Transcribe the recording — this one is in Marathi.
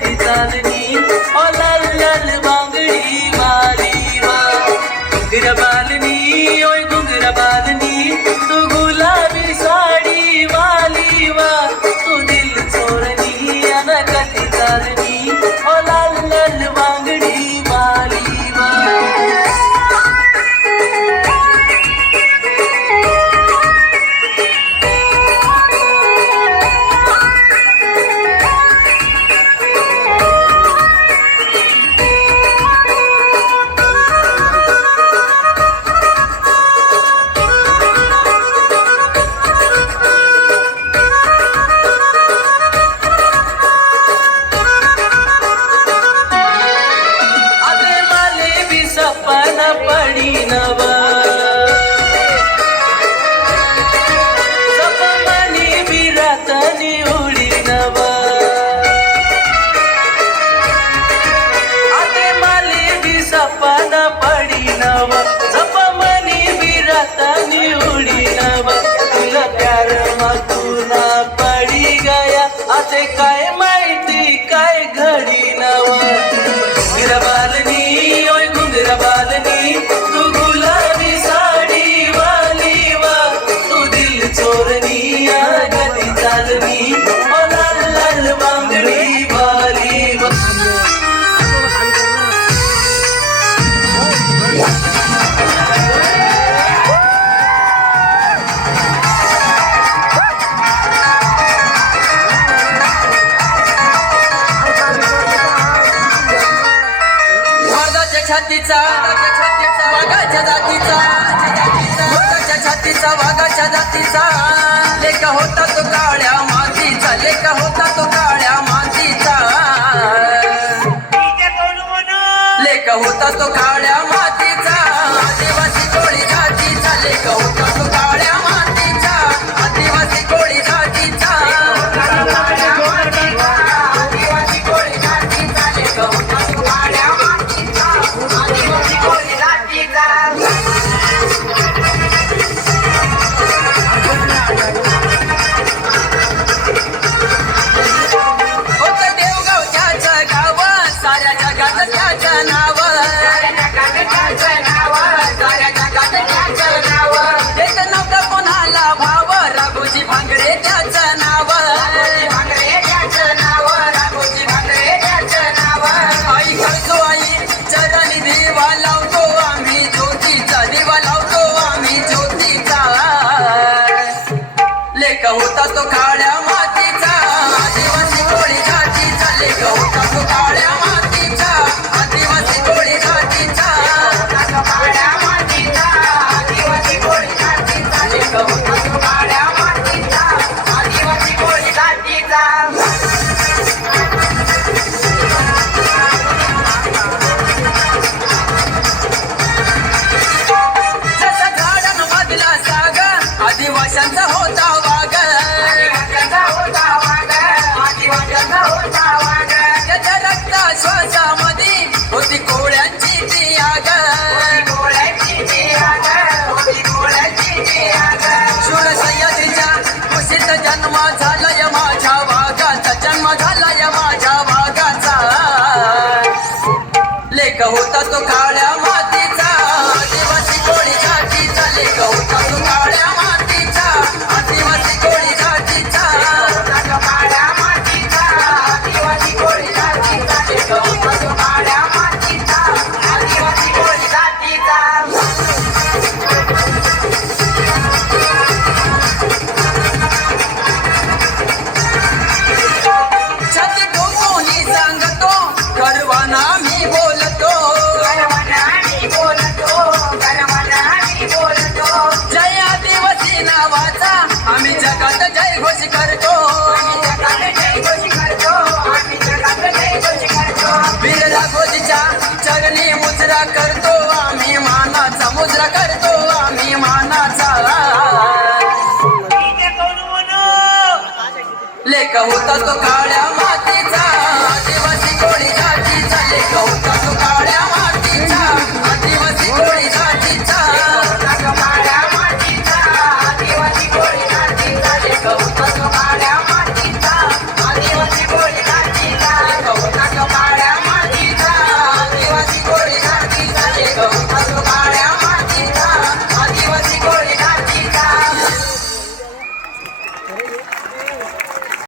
कधी चालनी ओ लाल लाल बांगडी वाली वा घुंगरा बालनी ओय घुंगरा बालनी तू गुलाबी साडी वाली वा तू दिल चोरनी अन कधी चालनी ओ लाल लाल बांगडी वाली वा सपना पड़ी नवा सपमनी बिरातनी उडी नवा आते माली भी सपना पड़ी नवा सपमनी बिरातनी उडी नवा तुला प्यार मधुना पड़ी गया आते काय माहिती काय घडी नवा घुंगरा बालनी ओय घुंगरा बालनी तू गुलाबी साडी वाली वा तू दिल चोरनी कधी चालनी ओ लाल लाल बांगडी वाली वा छातीचा वाघाच्या जातीचा छातीचा वाघाच्या जातीचा लेका होता तो काळ्या मातीचा लेका होता तो काळ्या मातीचा लेका होता तो काळ्या मातीचा आदिवासी कोळी जातीचा लेका होता तो काळ्या मातीचा आदिवासी कोळी जातीचा आदिवासी कोळी जातीचा लेका होता तो काळ्या लेका होता तो काळ्या मातीचा आदिवासी कोळी जातीचा लेका होता तो काळ्या मातीचा आदिवासी कोळी जातीचा काळ्या मातीचा आदिवासी कोळी जातीचा लेका होता तो काळ्या मातीचा आदिवासी कोळी जातीचा जसा झाडानं बांधला साग आदिवाशांचा होता त्याच्या रक्ता श्वासामध्ये होती कोळ्यांची ती आग शूर सह्याद्रीच्या कुशीत जन्म झालाय माझ्या वाघाचा जन्म झालाय माझ्या वाघाचा लेक होता तो काळ्या मातीचा आदिवासी कोळी जातीचा लेक होता तो काळ्या मातीचा आदिवासी कोळी जातीचा काळ्या मातीचा आदिवासी कोळी जातीचा लेक होता तो काळ्या मातीचा आदिवासी कोळी जातीचा छाती ठोकून सांगतो गर्वाना मी बोलतो जय आदिवासी नावाचा आम्ही जगात जय घोष करतो वीर राघोजीच्या चरणी मुजरा करतो आम्ही मानाचा मुजरा करतो आम्ही मानाचा लेक होता तो काळ्या मातीचा